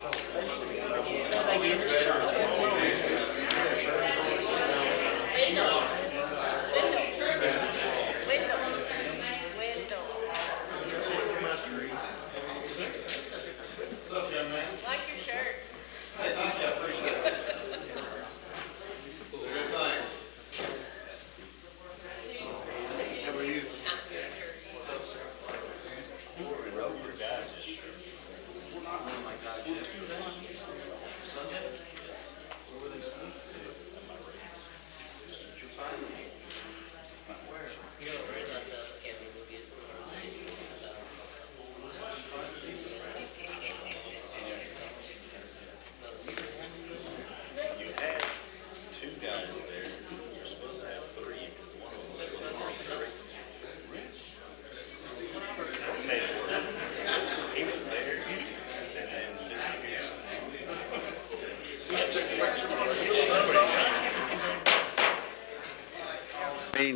To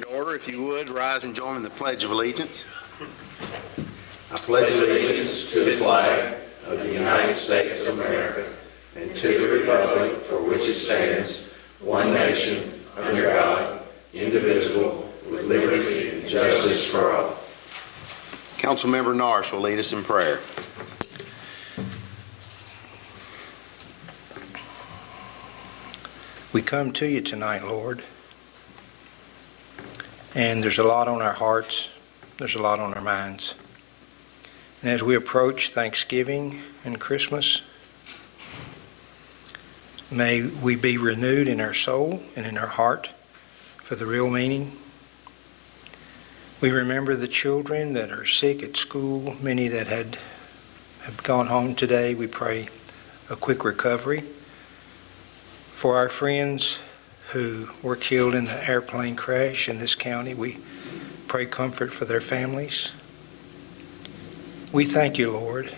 order, if you would, rise and join in the Pledge of Allegiance. I pledge allegiance to the flag of the United States of America and to the republic for which it stands, one nation, under God, indivisible, with liberty and justice for all. Councilmember Narsh will lead us in prayer. We come to you tonight, Lord, and there's a lot on our hearts, there's a lot on our minds. And as we approach Thanksgiving and Christmas, may we be renewed in our soul and in our heart for the real meaning. We remember the children that are sick at school, many that have gone home today. We pray a quick recovery. For our friends who were killed in the airplane crash in this county, we pray comfort for their families. We thank you, Lord.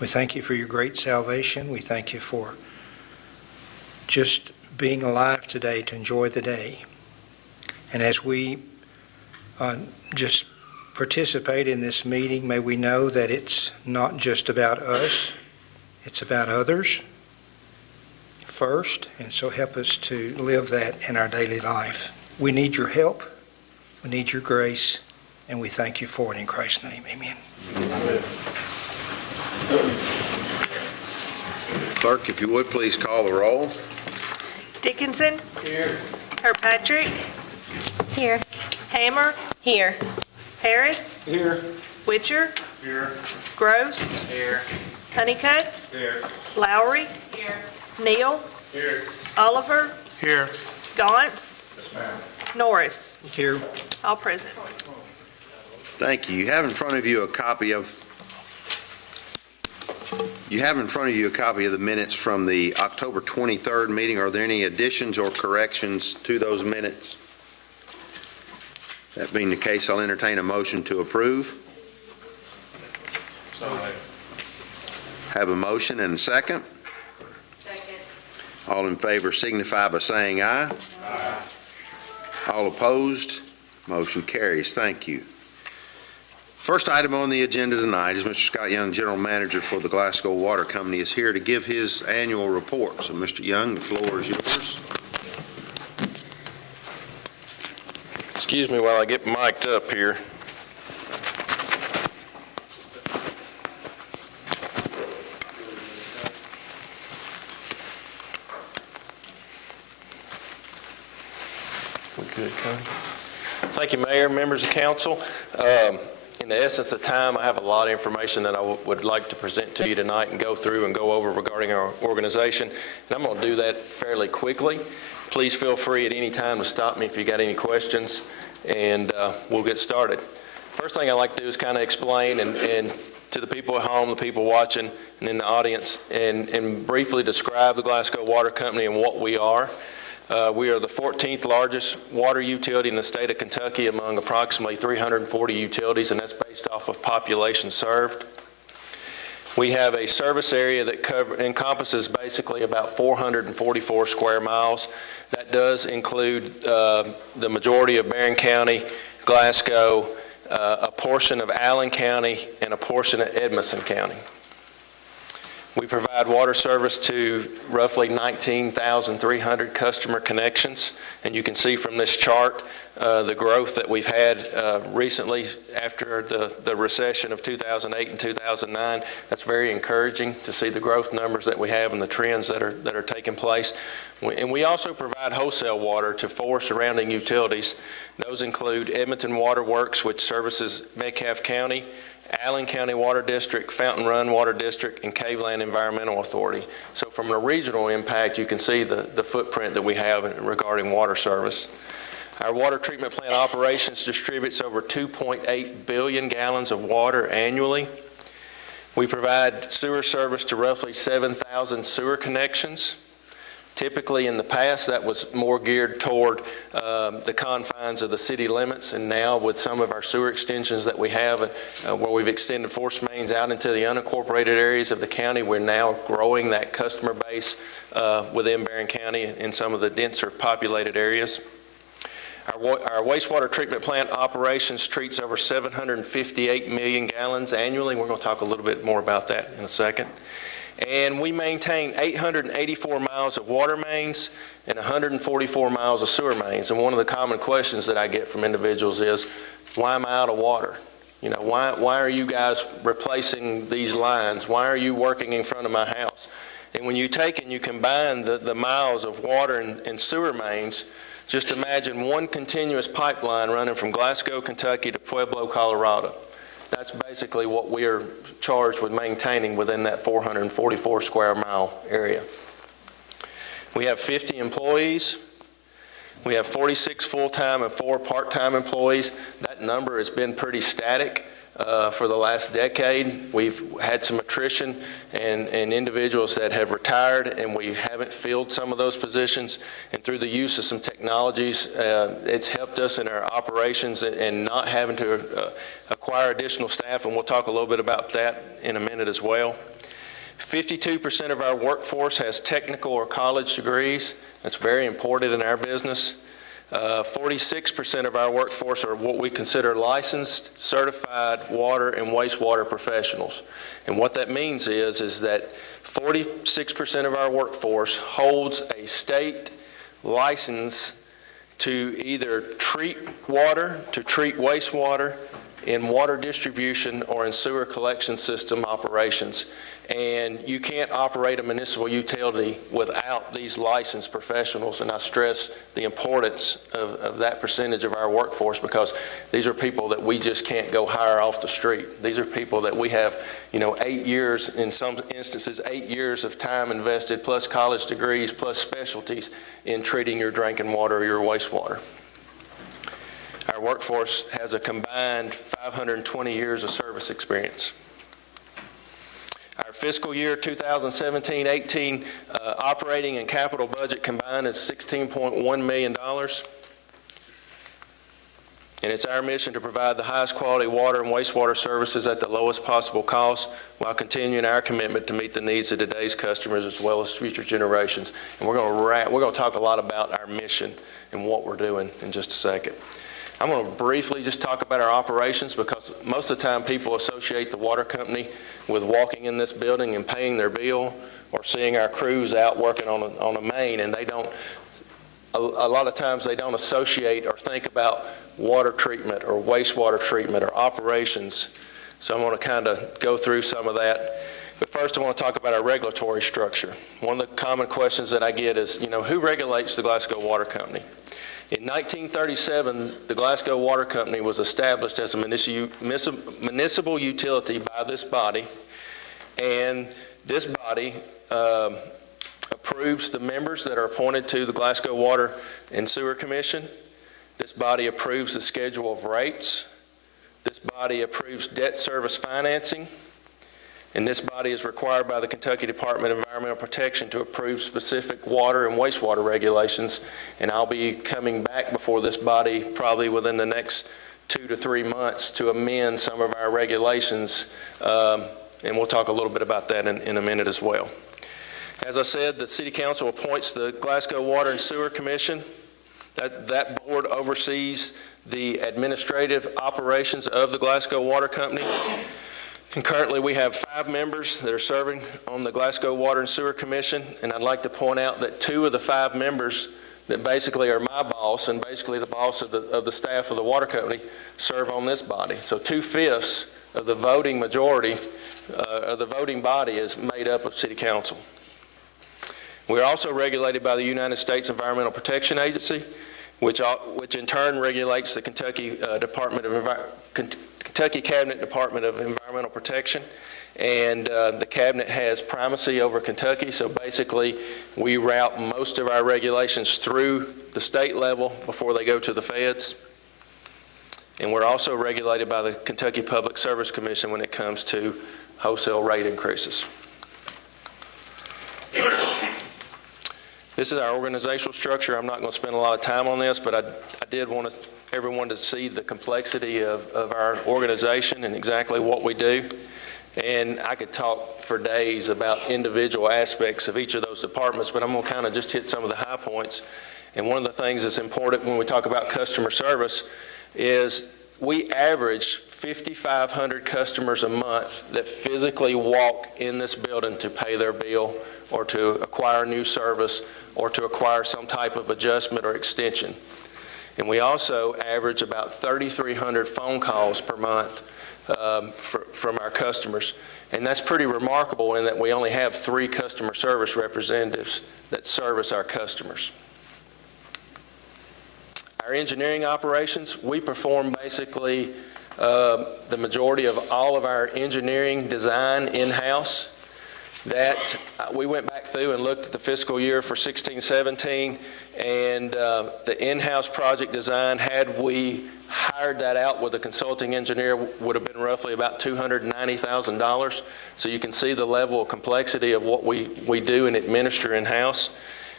We thank you for your great salvation. We thank you for just being alive today to enjoy the day. And as we just participate in this meeting, may we know that it's not just about us, it's about others first, and so help us to live that in our daily life. We need your help, we need your grace, and we thank you for it in Christ's name. Amen. Amen. Clerk, if you would, please call the roll. Dickinson? Here. Kirkpatrick? Here. Hammer? Here. Harris? Here. Witcher? Here. Gross? Here. Honeycutt? Here. Lowry? Here. Neal? Here. Oliver? Here. Gauntz? Yes, ma'am. Norris? Here. All present. Thank you. You have in front of you a copy of the minutes from the October 23rd meeting. Are there any additions or corrections to those minutes? That being the case, I'll entertain a motion to approve. Have a motion and a second. Second. All in favor signify by saying aye. Aye. All opposed? Motion carries. Thank you. First item on the agenda tonight is Mr. Scott Young, General Manager for the Glasgow Water Company, is here to give his annual report. So, Mr. Young, the floor is yours. Excuse me while I get mic'd up here. We good, Connie? Thank you, Mayor, members of council. In the essence of time, I have a lot of information that I would like to present to you tonight and go through and go over regarding our organization. And I'm going to do that fairly quickly. Please feel free at any time to stop me if you got any questions, and we'll get started. First thing I'd like to do is kind of explain and to the people at home, the people watching, and in the audience, and briefly describe the Glasgow Water Company and what we are. We are the 14th largest water utility in the state of Kentucky among approximately 340 utilities, and that's based off of population served. We have a service area that encompasses basically about 444 square miles. That does include the majority of Barron County, Glasgow, a portion of Allen County, and a portion of Edmonson County. We provide water service to roughly 19,300 customer connections, and you can see from this chart the growth that we've had recently after the recession of 2008 and 2009. That's very encouraging to see the growth numbers that we have and the trends that are taking place. And we also provide wholesale water to 4 surrounding utilities. Those include Edmonton Water Works, which services Metcalfe County, Allen County Water District, Fountain Run Water District, and Caveland Environmental Authority. So from a regional impact, you can see the footprint that we have regarding water service. Our water treatment plant operations distributes over 2.8 billion gallons of water annually. We provide sewer service to roughly 7,000 sewer connections. Typically in the past, that was more geared toward the confines of the city limits, and now with some of our sewer extensions that we have where we've extended force mains out into the unincorporated areas of the county, we're now growing that customer base within Barron County in some of the denser populated areas. Our wastewater treatment plant operations treats over 758 million gallons annually. We're going to talk a little bit more about that in a second. And we maintain 884 miles of water mains and 144 miles of sewer mains. And one of the common questions that I get from individuals is, why am I out of water? You know, why are you guys replacing these lines? Why are you working in front of my house? And when you take and you combine the miles of water and sewer mains, just imagine one continuous pipeline running from Glasgow, Kentucky to Pueblo, Colorado. That's basically what we are charged with maintaining within that 444 square mile area. We have 50 employees. We have 46 full-time and 4 part-time employees. That number has been pretty static for the last decade. We've had some attrition and individuals that have retired, and we haven't filled some of those positions. And through the use of some technologies, it's helped us in our operations and not having to acquire additional staff, and we'll talk a little bit about that in a minute as well. 52% of our workforce has technical or college degrees. That's very important in our business. 46% of our workforce are what we consider licensed, certified water and wastewater professionals. And what that means is that 46% of our workforce holds a state license to either treat water, to treat wastewater in water distribution or in sewer collection system operations. And you can't operate a municipal utility without these licensed professionals, and I stress the importance of that percentage of our workforce, because these are people that we just can't go hire off the street. These are people that we have, 8 years, in some instances, 8 years of time invested, plus college degrees, plus specialties in treating your drinking water or your wastewater. Our workforce has a combined 520 years of service experience. Our fiscal year 2017-18 operating and capital budget combined is $16.1 million. And it's our mission to provide the highest quality water and wastewater services at the lowest possible cost while continuing our commitment to meet the needs of today's customers as well as future generations. And we're going to talk a lot about our mission and what we're doing in just a second. I'm going to briefly just talk about our operations, because most of the time people associate the water company with walking in this building and paying their bill or seeing our crews out working on a main, and they don't, a lot of times they don't associate or think about water treatment or wastewater treatment or operations. So I'm going to kind of go through some of that. But first I want to talk about our regulatory structure. One of the common questions that I get is, who regulates the Glasgow Water Company? In 1937, the Glasgow Water Company was established as a municipal utility by this body, and this body approves the members that are appointed to the Glasgow Water and Sewer Commission. This body approves the schedule of rates. This body approves debt service financing. And this body is required by the Kentucky Department of Environmental Protection to approve specific water and wastewater regulations. And I'll be coming back before this body probably within the next 2 to 3 months to amend some of our regulations. And we'll talk a little bit about that in a minute as well. As I said, the City Council appoints the Glasgow Water and Sewer Commission. That board oversees the administrative operations of the Glasgow Water Company. And currently, we have 5 members that are serving on the Glasgow Water and Sewer Commission, and I'd like to point out that 2 of the 5 members that basically are my boss and basically the boss of the staff of the water company serve on this body. So 2/5 of the voting majority of the voting body is made up of City Council. We're also regulated by the United States Environmental Protection Agency, which in turn regulates the Kentucky Cabinet Department of Environmental Protection. And the Cabinet has primacy over Kentucky, so basically we route most of our regulations through the state level before they go to the feds. And we're also regulated by the Kentucky Public Service Commission when it comes to wholesale rate increases. This is our organizational structure. I'm not going to spend a lot of time on this, but I did want everyone to see the complexity of our organization and exactly what we do. And I could talk for days about individual aspects of each of those departments, but I'm going to kind of just hit some of the high points. And one of the things that's important when we talk about customer service is we average 5,500 customers a month that physically walk in this building to pay their bill or to acquire a new service or to acquire some type of adjustment or extension. And we also average about 3,300 phone calls per month from our customers. And that's pretty remarkable in that we only have 3 customer service representatives that service our customers. Our engineering operations, we perform basically the majority of all of our engineering design in-house. That we went back through and looked at the fiscal year for 16-17, and the in-house project design, had we hired that out with a consulting engineer, would have been roughly about $290,000. So you can see the level of complexity of what we do and administer in-house.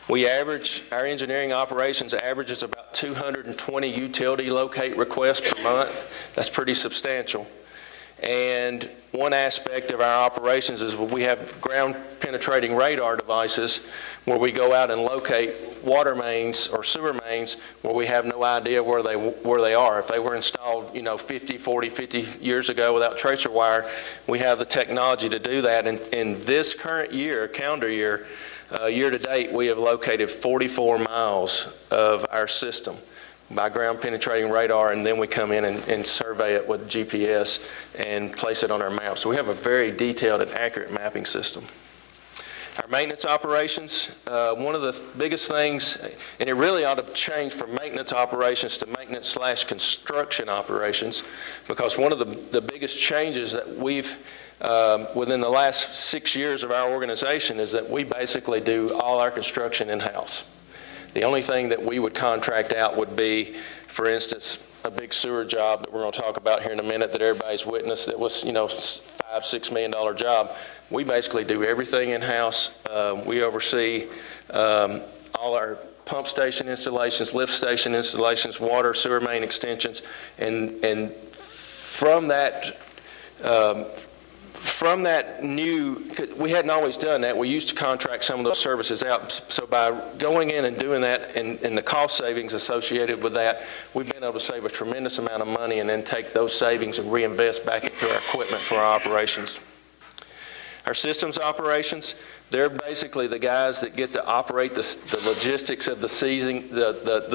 Our engineering operations averages about 220 utility locate requests per month. That's pretty substantial. And one aspect of our operations is we have ground penetrating radar devices where we go out and locate water mains or sewer mains where we have no idea where they are. If they were installed, 50 years ago without tracer wire, we have the technology to do that. And in this current year, calendar year, year to date, we have located 44 miles of our system by ground penetrating radar, and then we come in and survey it with GPS and place it on our map. So we have a very detailed and accurate mapping system. Our maintenance operations, one of the biggest things, and it really ought to change from maintenance operations to maintenance/construction operations, because one of the biggest changes that we've within the last 6 years of our organization is that we basically do all our construction in-house. The only thing that we would contract out would be, for instance, a big sewer job that we're going to talk about here in a minute that everybody's witnessed that was, $5-6 million job. We basically do everything in-house. We oversee all our pump station installations, lift station installations, water, sewer main extensions, and from that we hadn't always done that. We used to contract some of those services out. So by going in and doing that and the cost savings associated with that, we've been able to save a tremendous amount of money and then take those savings and reinvest back into our equipment for our operations. Our systems operations, they're basically the guys that get to operate the logistics of the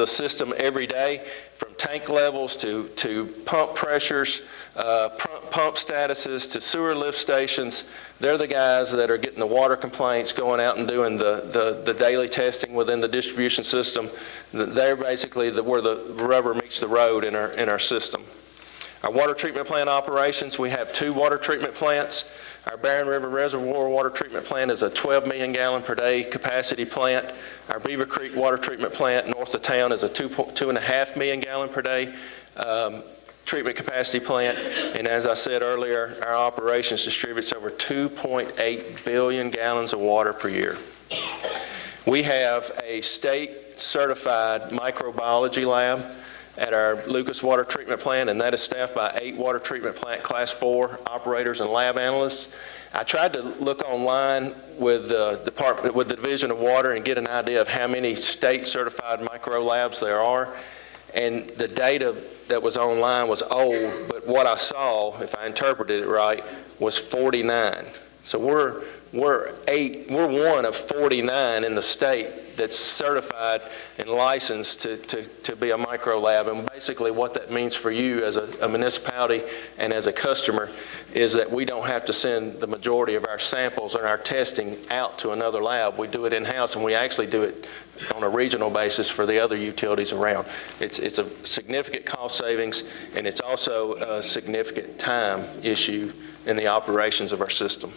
system every day, from tank levels to pump pressures, pump statuses to sewer lift stations. They're the guys that are getting the water complaints, going out and doing the daily testing within the distribution system. They're basically where the rubber meets the road in our system. Our water treatment plant operations, we have 2 water treatment plants. Our Barron River Reservoir Water Treatment Plant is a 12 million gallon per day capacity plant. Our Beaver Creek Water Treatment Plant north of town is a 2.5 million gallon per day treatment capacity plant. And as I said earlier, our operations distributes over 2.8 billion gallons of water per year. We have a state certified microbiology lab at our Lucas Water Treatment Plant, and that is staffed by 8 water treatment plant Class 4 operators and lab analysts. I tried to look online with the Division of Water and get an idea of how many state-certified micro labs there are, and the data that was online was old, but what I saw, if I interpreted it right, was 49. So we're one of 49 in the state that's certified and licensed to be a micro lab. And basically what that means for you as a municipality and as a customer is that we don't have to send the majority of our samples and our testing out to another lab. We do it in-house, and we actually do it on a regional basis for the other utilities around. It's a significant cost savings, and it's also a significant time issue in the operations of our system.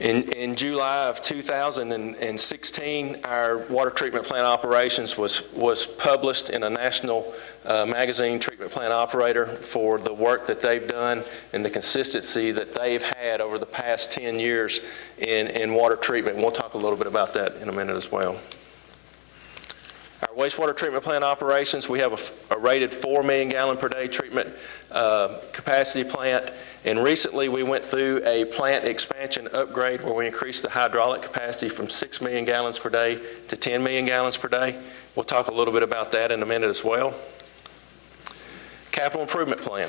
In July of 2016, our water treatment plant operations was published in a national magazine, Treatment Plant Operator, for the work that they've done and the consistency that they've had over the past 10 years in water treatment. And we'll talk a little bit about that in a minute as well. Our wastewater treatment plant operations, we have a rated 4 million gallon per day treatment capacity plant. And recently we went through a plant expansion upgrade where we increased the hydraulic capacity from 6 million gallons per day to 10 million gallons per day. We'll talk a little bit about that in a minute as well. Capital improvement plan.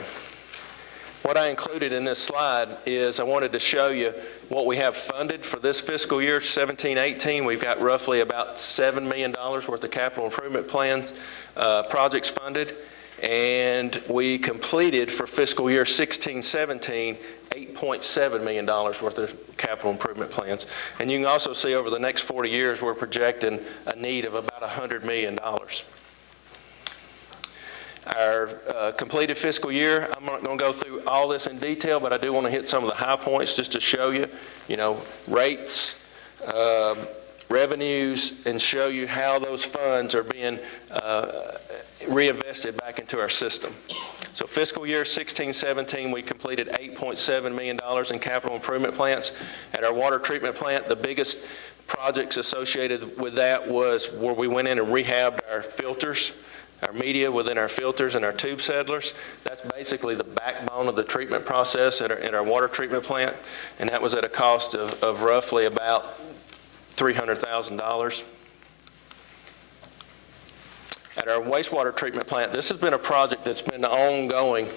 What I included in this slide is I wanted to show you what we have funded for this fiscal year, 17-18. We've got roughly about $7 million worth of capital improvement plans, projects funded. And we completed for fiscal year 16-17, $8.7 million worth of capital improvement plans. And you can also see over the next 40 years, we're projecting a need of about $100 million. Our completed fiscal year, I'm not going to go through all this in detail, but I do want to hit some of the high points just to show you, rates, revenues, and show you how those funds are being reinvested back into our system. So fiscal year 16-17, we completed $8.7 million in capital improvement plans. At our water treatment plant, the biggest projects associated with that was where we went in and rehabbed our filters, our media within our filters and our tube settlers. That's basically the backbone of the treatment process in our water treatment plant, and that was at a cost of roughly about $300,000. At our wastewater treatment plant, this has been a project that's been ongoing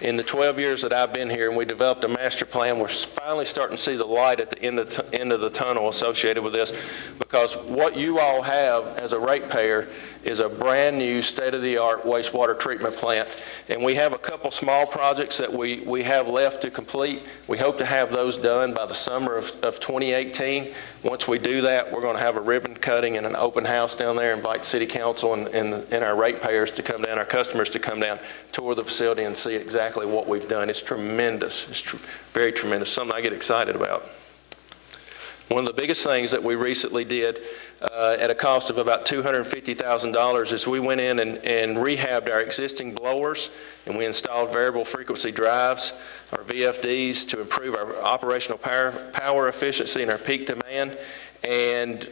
in the 12 years that I've been here, and we developed a master plan. We're finally starting to see the light at the end of the tunnel associated with this, because what you all have as a ratepayer is a brand new state-of-the-art wastewater treatment plant, and we have a couple small projects that we have left to complete. We hope to have those done by the summer of 2018. Once we do that, we're going to have a ribbon cutting and an open house down there, invite city council and our ratepayers to come down, our customers to come down, tour the facility and see exactly what we've done. It's tremendous. It's very tremendous, something I get excited about. One of the biggest things that we recently did at a cost of about $250,000 is we went in and rehabbed our existing blowers, and we installed variable frequency drives, or VFDs, to improve our operational power efficiency and our peak demand. And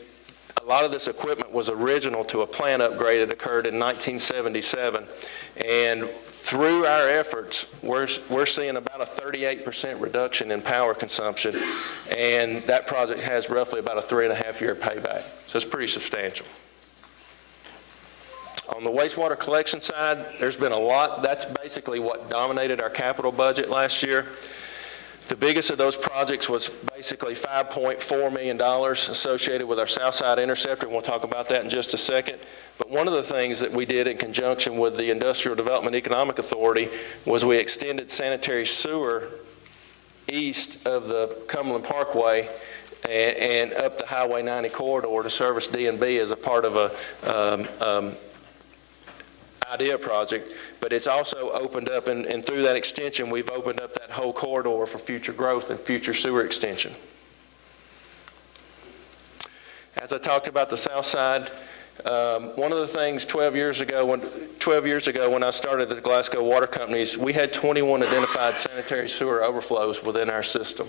a lot of this equipment was original to a plant upgrade that occurred in 1977. And through our efforts, we're seeing about a 38% reduction in power consumption. And that project has roughly about a 3.5-year payback. So it's pretty substantial. On the wastewater collection side, there's been a lot. That's basically what dominated our capital budget last year. The biggest of those projects was basically $5.4 million associated with our Southside Interceptor, and we'll talk about that in just a second. But one of the things that we did in conjunction with the Industrial Development Economic Authority was we extended sanitary sewer east of the Cumberland Parkway and up the Highway 90 corridor to service D&B as a part of a IDEA project, but it's also opened up, and through that extension, we've opened up that whole corridor for future growth and future sewer extension. As I talked about the south side, one of the things 12 years ago when I started the Glasgow Water Companies, we had 21 identified sanitary sewer overflows within our system.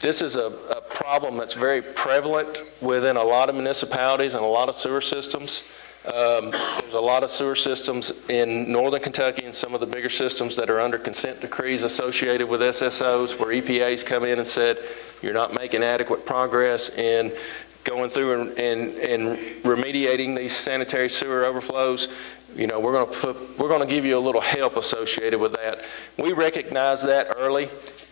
This is a problem that's very prevalent within a lot of municipalities and a lot of sewer systems. There's a lot of sewer systems in northern Kentucky and some of the bigger systems that are under consent decrees associated with SSOs, where EPA's come in and said, you're not making adequate progress in going through and remediating these sanitary sewer overflows, you know, we're going to give you a little help associated with that. We recognized that early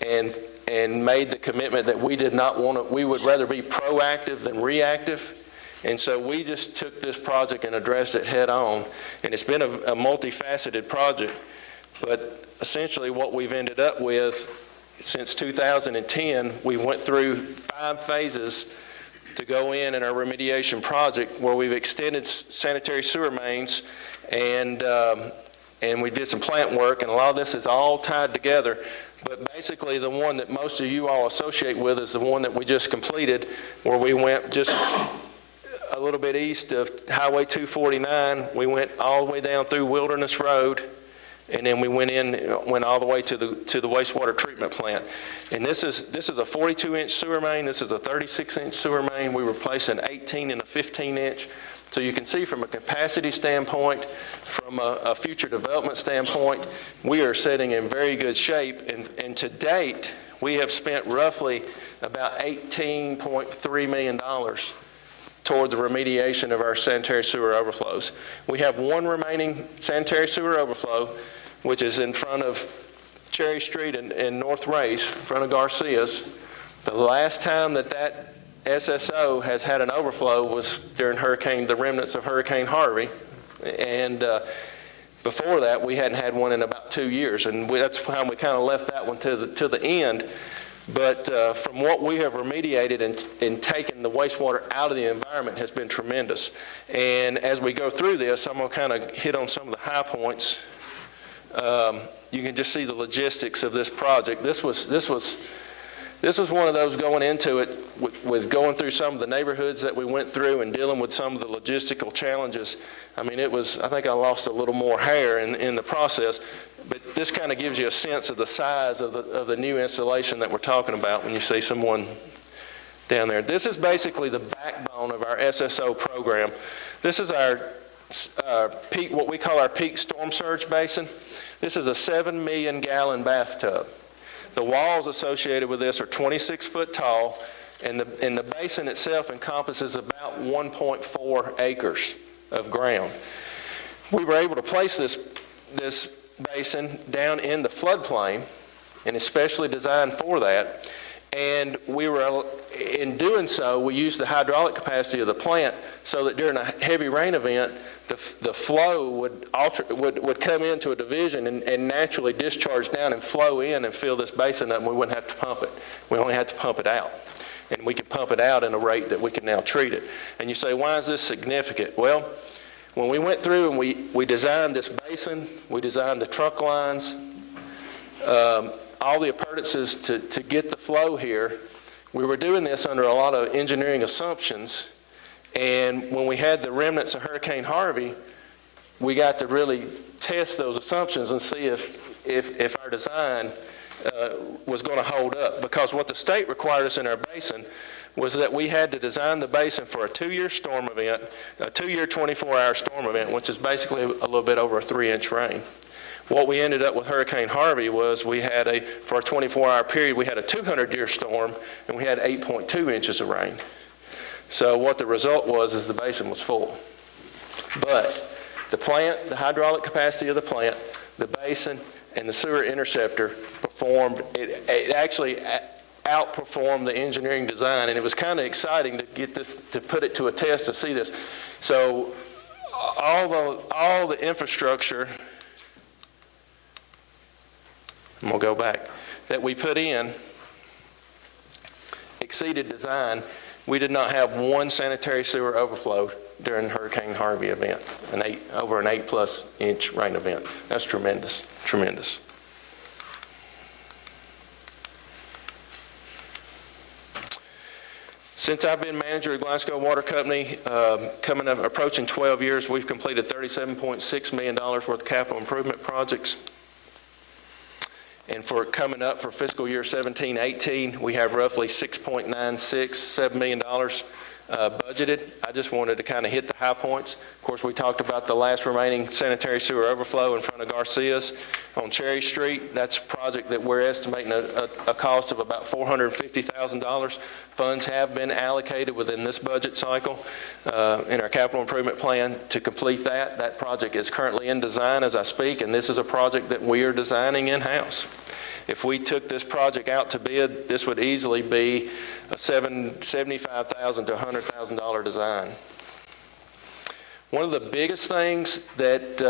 and made the commitment that we did not want to, we would rather be proactive than reactive. And so we just took this project and addressed it head on. And it's been a multifaceted project, but essentially what we've ended up with since 2010, we went through 5 phases to go in our remediation project where we've extended sanitary sewer mains and we did some plant work, and a lot of this is all tied together. But basically the one that most of you all associate with is the one that we just completed, where we went just a little bit east of Highway 249. We went all the way down through Wilderness Road, and then we went all the way to the wastewater treatment plant. And this is a 42-inch sewer main. This is a 36-inch sewer main. We replaced an 18 and a 15-inch. So you can see from a capacity standpoint, from a future development standpoint, we are sitting in very good shape. And to date, we have spent roughly about $18.3 million toward the remediation of our sanitary sewer overflows. We have one remaining sanitary sewer overflow, which is in front of Cherry Street and North Race, in front of Garcia's. The last time that SSO has had an overflow was during the remnants of Hurricane Harvey. And before that, we hadn't had one in about 2 years. And that's how we kind of left that one to the end. But from what we have remediated and taken the wastewater out of the environment has been tremendous. And as we go through this, I'm going to kind of hit on some of the high points. You can just see the logistics of this project. This was one of those going into it with going through some of the neighborhoods that we went through and dealing with some of the logistical challenges. I mean, I think I lost a little more hair in the process. But this kind of gives you a sense of the size of the new installation that we're talking about when you see someone down there. This is basically the backbone of our SSO program. This is our peak, what we call our peak storm surge basin. This is a 7 million gallon bathtub. The walls associated with this are 26 foot tall, and the basin itself encompasses about 1.4 acres of ground. We were able to place this basin down in the floodplain, and especially designed for that. And in doing so, we used the hydraulic capacity of the plant so that during a heavy rain event, the flow would come into a division and naturally discharge down and flow in and fill this basin up, and we wouldn't have to pump it. We only had to pump it out. And we can pump it out in a rate that we can now treat it. And you say, why is this significant? Well, when we went through and we designed this basin, we designed the trunk lines, all the appurtenances to get the flow here, we were doing this under a lot of engineering assumptions. And when we had the remnants of Hurricane Harvey, we got to really test those assumptions and see if our design was going to hold up. Because what the state required us in our basin was that we had to design the basin for a 2-year storm event, a 2-year 24-hour storm event, which is basically a little bit over a 3-inch rain. What we ended up with Hurricane Harvey was for a 24-hour period, we had a 200-year storm, and we had 8.2 inches of rain. So what the result was is the basin was full. But the plant, the hydraulic capacity of the plant, the basin, and the sewer interceptor performed, it actually outperformed the engineering design, and it was kind of exciting to get this, to put it to a test to see this. So all the infrastructure, I'm going to go back, that we put in exceeded design. We did not have one sanitary sewer overflow during the Hurricane Harvey event, over an 8+ inch rain event. That's tremendous, tremendous. Since I've been manager of Glasgow Water Company, approaching 12 years, we've completed $37.6 million worth of capital improvement projects. And for coming up for fiscal year 17-18, we have roughly $6.967 million budgeted. I just wanted to kind of hit the high points. Of course, we talked about the last remaining sanitary sewer overflow in front of Garcia's on Cherry Street. That's a project that we're estimating a cost of about $450,000. Funds have been allocated within this budget cycle in our capital improvement plan to complete that. That project is currently in design as I speak, and this is a project that we are designing in-house. If we took this project out to bid, this would easily be a $75,000 to $100,000 design. One of the biggest things that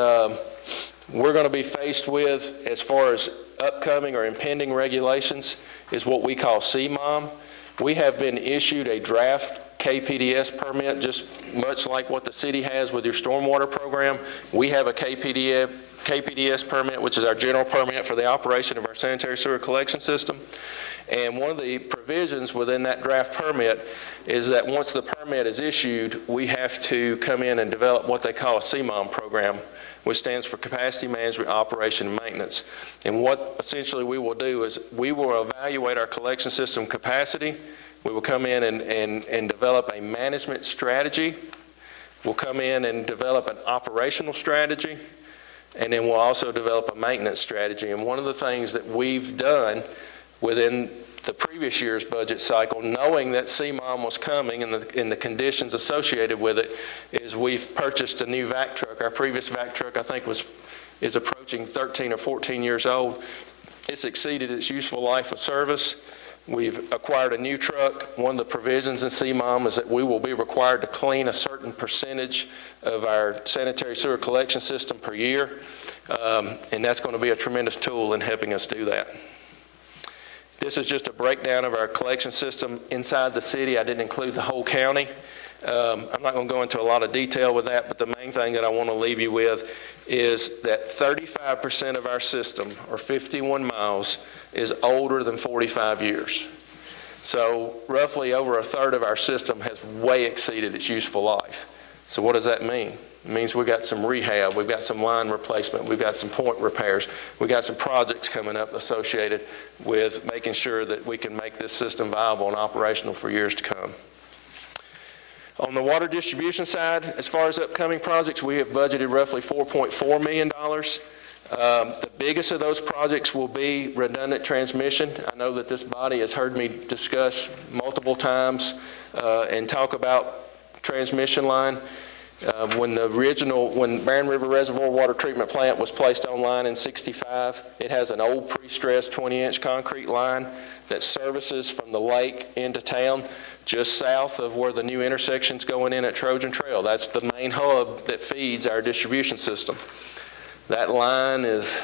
we're going to be faced with as far as upcoming or impending regulations is what we call CMOM. We have been issued a draft KPDS permit, just much like what the city has with your stormwater program. We have a KPDS permit, which is our general permit for the operation of our sanitary sewer collection system. And one of the provisions within that draft permit is that once the permit is issued, we have to come in and develop what they call a CMOM program, which stands for Capacity Management, Operation, and Maintenance. And what essentially we will do is we will evaluate our collection system capacity. We will come in and develop a management strategy. We'll come in and develop an operational strategy. And then we'll also develop a maintenance strategy. And one of the things that we've done within the previous year's budget cycle, knowing that CMOM was coming and the conditions associated with it, is we've purchased a new vac truck. Our previous vac truck, I think, is approaching 13 or 14 years old. It's exceeded its useful life of service. We've acquired a new truck. One of the provisions in CMOM is that we will be required to clean a certain percentage of our sanitary sewer collection system per year, and that's going to be a tremendous tool in helping us do that. This is just a breakdown of our collection system inside the city. I didn't include the whole county. I'm not going to go into a lot of detail with that, but the main thing that I want to leave you with is that 35% of our system, or 51 miles, is older than 45 years. So roughly over a third of our system has way exceeded its useful life. So what does that mean? It means we've got some rehab, we've got some line replacement, we've got some point repairs, we've got some projects coming up associated with making sure that we can make this system viable and operational for years to come. On the water distribution side, as far as upcoming projects, we have budgeted roughly $4.4 million. The biggest of those projects will be redundant transmission. I know that this body has heard me discuss multiple times and talk about transmission line. When Barren River Reservoir Water Treatment Plant was placed online in '65, it has an old pre-stressed 20-inch concrete line that services from the lake into town just south of where the new intersection's going in at Trojan Trail. That's the main hub that feeds our distribution system. That line is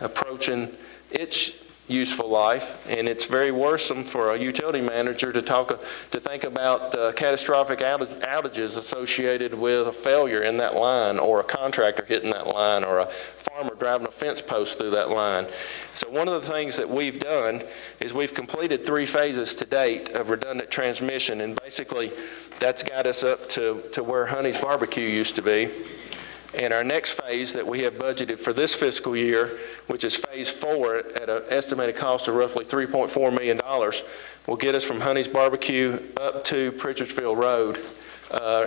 approaching its useful life, and it's very worrisome for a utility manager to think about catastrophic outages associated with a failure in that line, or a contractor hitting that line, or a farmer driving a fence post through that line. So one of the things that we've done is we've completed 3 phases to date of redundant transmission, and basically that's got us up to where Honey's Barbecue used to be. And our next phase that we have budgeted for this fiscal year, which is phase 4 at an estimated cost of roughly $3.4 million, will get us from Honey's Barbecue up to Pritchardville Road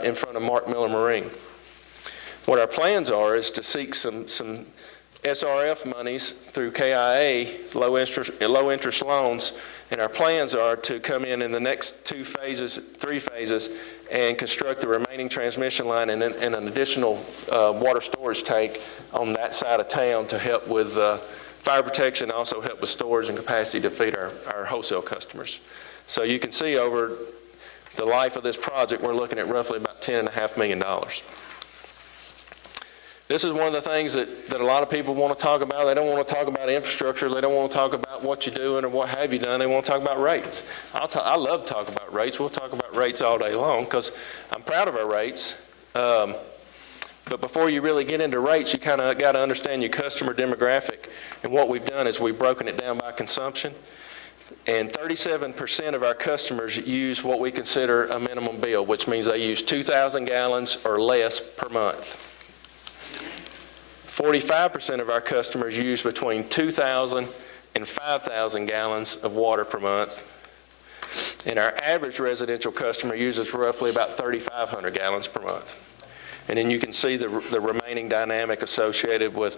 in front of Mark Miller Marine. What our plans are is to seek some SRF monies through KIA, low interest loans, and our plans are to come in the next 3 phases, and construct the remaining transmission line and an additional water storage tank on that side of town to help with fire protection, also help with storage and capacity to feed our wholesale customers. So you can see over the life of this project, we're looking at roughly about $10.5 million. This is one of the things that a lot of people want to talk about. They don't want to talk about infrastructure. They don't want to talk about what you're doing or what have you done. They want to talk about rates. I love to talk about rates. We'll talk about rates all day long because I'm proud of our rates. But before you really get into rates, you kind of got to understand your customer demographic. And what we've done is we've broken it down by consumption. And 37% of our customers use what we consider a minimum bill, which means they use 2,000 gallons or less per month. 45% of our customers use between 2,000 and 5,000 gallons of water per month. And our average residential customer uses roughly about 3,500 gallons per month. And then you can see the remaining dynamic associated with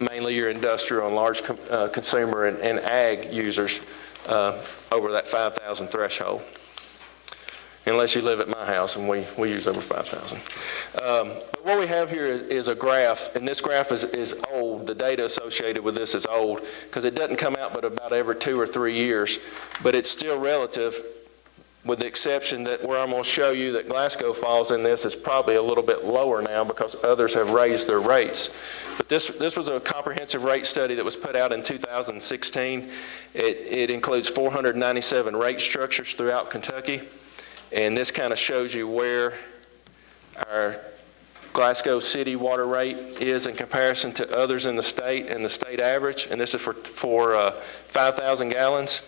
mainly your industrial and large consumer and ag users over that 5,000 threshold. Unless you live at my house, and we use over 5,000. But what we have here is a graph, and this graph is old. The data associated with this is old because it doesn't come out but about every 2 or 3 years, but it's still relative, with the exception that where I'm going to show you that Glasgow falls in this is probably a little bit lower now because others have raised their rates. But this was a comprehensive rate study that was put out in 2016. It includes 497 rate structures throughout Kentucky. And this kind of shows you where our Glasgow city water rate is in comparison to others in the state and the state average. And this is for 5,000 gallons.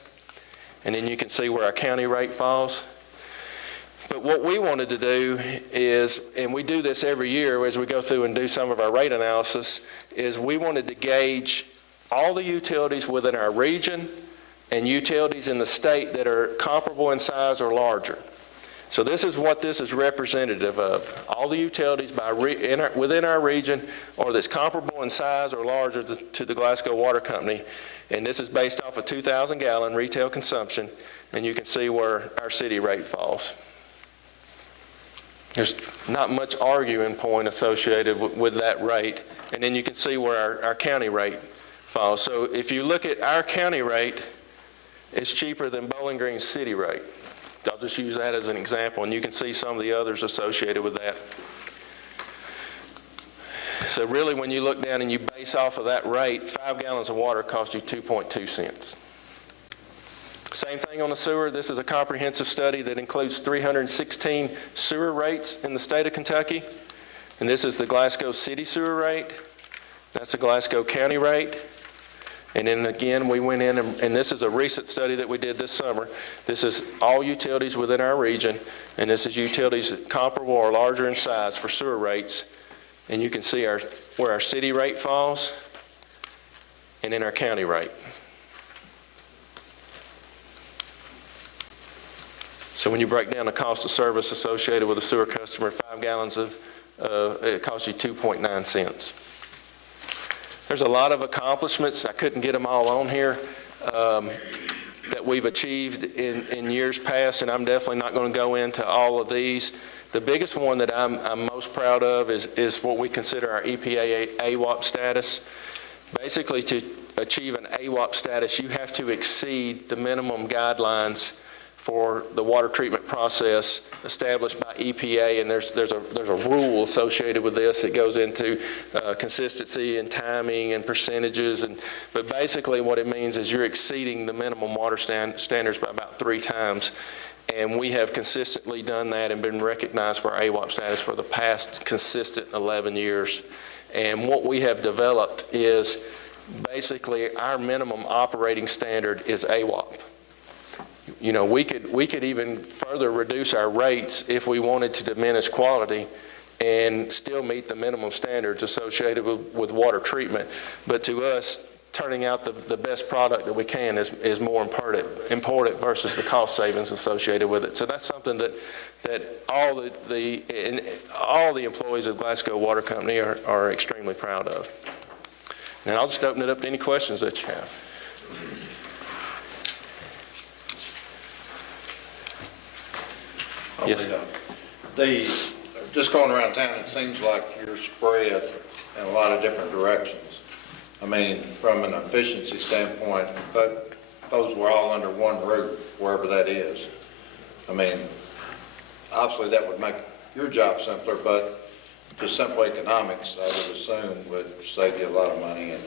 And then you can see where our county rate falls. But what we wanted to do is, and we do this every year as we go through and do some of our rate analysis, is we wanted to gauge all the utilities within our region and utilities in the state that are comparable in size or larger. So this is what this is representative of. All the utilities within our region or that's comparable in size or larger to the Glasgow Water Company. And this is based off of 2,000 gallon retail consumption. And you can see where our city rate falls. There's not much arguing point associated with that rate. And then you can see where our county rate falls. So if you look at our county rate, it's cheaper than Bowling Green's city rate. I'll just use that as an example, and you can see some of the others associated with that. So really, when you look down and you base off of that rate, 5 gallons of water costs you 2.2 cents. Same thing on the sewer. This is a comprehensive study that includes 316 sewer rates in the state of Kentucky. And this is the Glasgow city sewer rate. That's the Glasgow county rate. And then again, we went in, and this is a recent study that we did this summer. This is all utilities within our region, and this is utilities comparable or larger in size for sewer rates. And you can see where our city rate falls and then our county rate. So when you break down the cost of service associated with a sewer customer, 5 gallons it costs you 2.9 cents. There's a lot of accomplishments. I couldn't get them all on here that we've achieved in years past, and I'm definitely not going to go into all of these. The biggest one that I'm most proud of is what we consider our EPA AWOP status. Basically, to achieve an AWOP status, you have to exceed the minimum guidelines for the water treatment process established by EPA, and there's a rule associated with this. It goes into consistency and timing and percentages, but basically what it means is you're exceeding the minimum water standards by about 3 times, and we have consistently done that and been recognized for our AWOP status for the past consistent 11 years. And what we have developed is basically our minimum operating standard is AWOP. You know, we could even further reduce our rates if we wanted to diminish quality and still meet the minimum standards associated with water treatment. But to us, turning out the best product that we can is more important versus the cost savings associated with it. So that's something that all the employees of Glasgow Water Company are extremely proud of. And I'll just open it up to any questions that you have. Yes. Just going around town, it seems like you're spread in a lot of different directions. I mean, from an efficiency standpoint, those were all under one roof, wherever that is. I mean, obviously that would make your job simpler, but just simple economics, I would assume, would save you a lot of money. And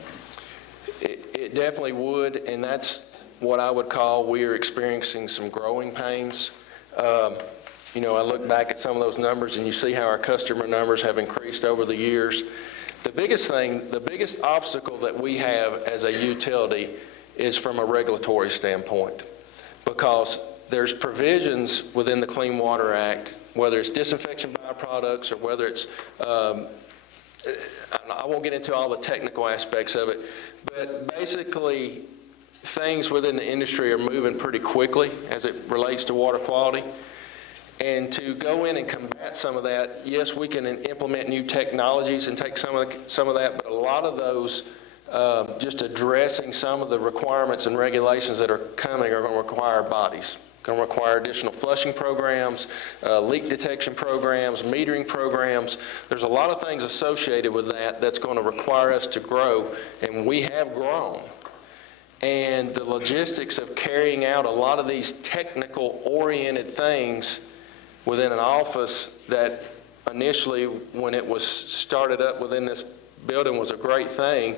it definitely would, and that's what I would call we're experiencing some growing pains. You know, I look back at some of those numbers and you see how our customer numbers have increased over the years. The biggest obstacle that we have as a utility is from a regulatory standpoint, because there's provisions within the Clean Water Act, whether it's disinfection byproducts or whether it's, I won't get into all the technical aspects of it, but basically things within the industry are moving pretty quickly as it relates to water quality. And to go in and combat some of that, yes, we can implement new technologies and take some of that, but a lot of those, just addressing some of the requirements and regulations that are coming are going to require bodies. Going to require additional flushing programs, leak detection programs, metering programs. There's a lot of things associated with that that's going to require us to grow, and we have grown. And the logistics of carrying out a lot of these technical-oriented things within an office that initially, when it was started up within this building, was a great thing,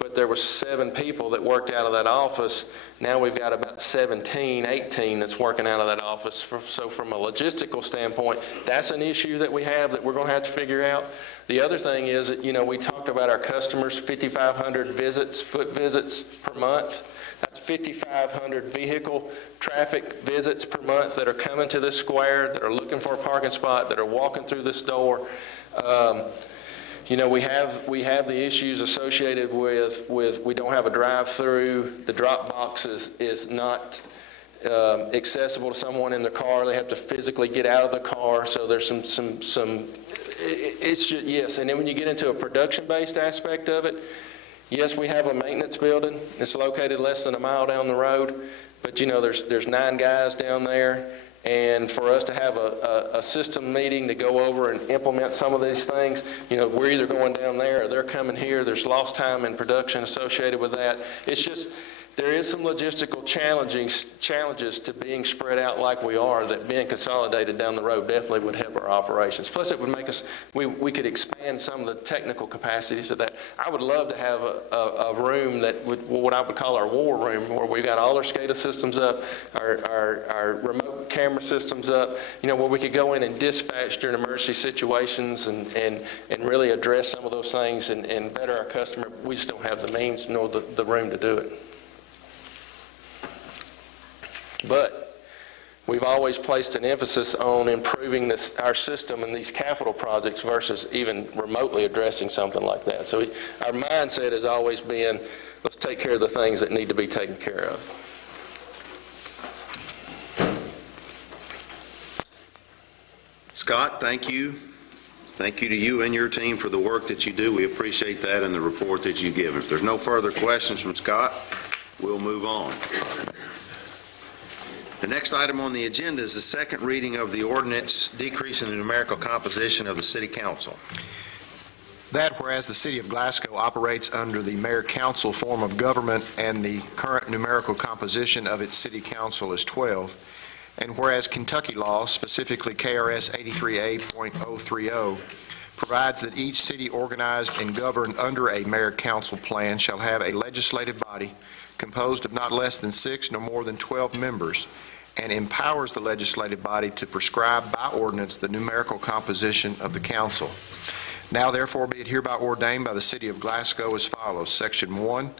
but there were 7 people that worked out of that office. Now we've got about 17, 18 that's working out of that office. So from a logistical standpoint, that's an issue that we have that we're going to have to figure out. The other thing is that, we talked about our customers, 5,500 visits, foot visits per month. That's 5,500 vehicle traffic visits per month that are coming to this square, that are looking for a parking spot, that are walking through this door. We have the issues associated with we don't have a drive-through. The drop box is not accessible to someone in the car. They have to physically get out of the car. So there's some. It's just, yes. And then when you get into a production-based aspect of it, yes, we have a maintenance building. It's located less than a mile down the road, but there's 9 guys down there. And for us to have a system meeting to go over and implement some of these things, we're either going down there or they're coming here. There's lost time in production associated with that. It's just, there is some logistical challenges to being spread out like we are, that being consolidated down the road definitely would help our operations. Plus, it would make us, we could expand some of the technical capacities of that. I would love to have a room that what I would call our war room, where we've got all our SCADA systems up, our remote camera systems up, where we could go in and dispatch during emergency situations and really address some of those things and better our customer. We just don't have the means nor the room to do it. But we've always placed an emphasis on improving our system and these capital projects versus even remotely addressing something like that. So our mindset has always been, let's take care of the things that need to be taken care of. Scott, thank you. Thank you to you and your team for the work that you do. We appreciate that and the report that you've given. If there's no further questions from Scott, we'll move on. The next item on the agenda is the second reading of the ordinance decreasing the numerical composition of the City Council. That whereas the City of Glasgow operates under the mayor-council form of government and the current numerical composition of its City Council is 12, and whereas Kentucky law, specifically KRS 83A.030, provides that each city organized and governed under a mayor-council plan shall have a legislative body composed of not less than 6 nor more than 12 members, and empowers the legislative body to prescribe by ordinance the numerical composition of the council. Now, therefore, be it hereby ordained by the City of Glasgow as follows. Section 1,